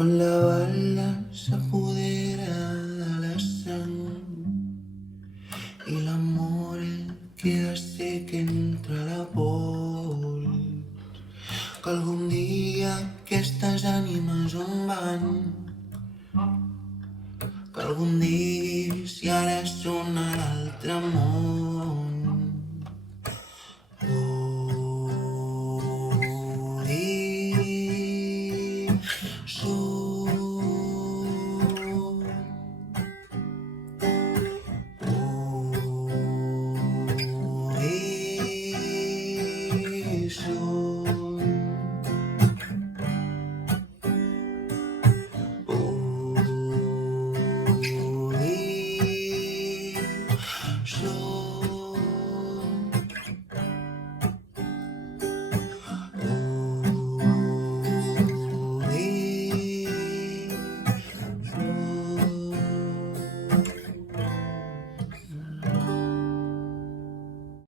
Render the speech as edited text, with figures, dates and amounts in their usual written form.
quan la bala s'apodera de la sang i l'amor queda sec entre la pols. Que algun dia aquestes ànimes on van, que algun diguis i ara són a l'altre món.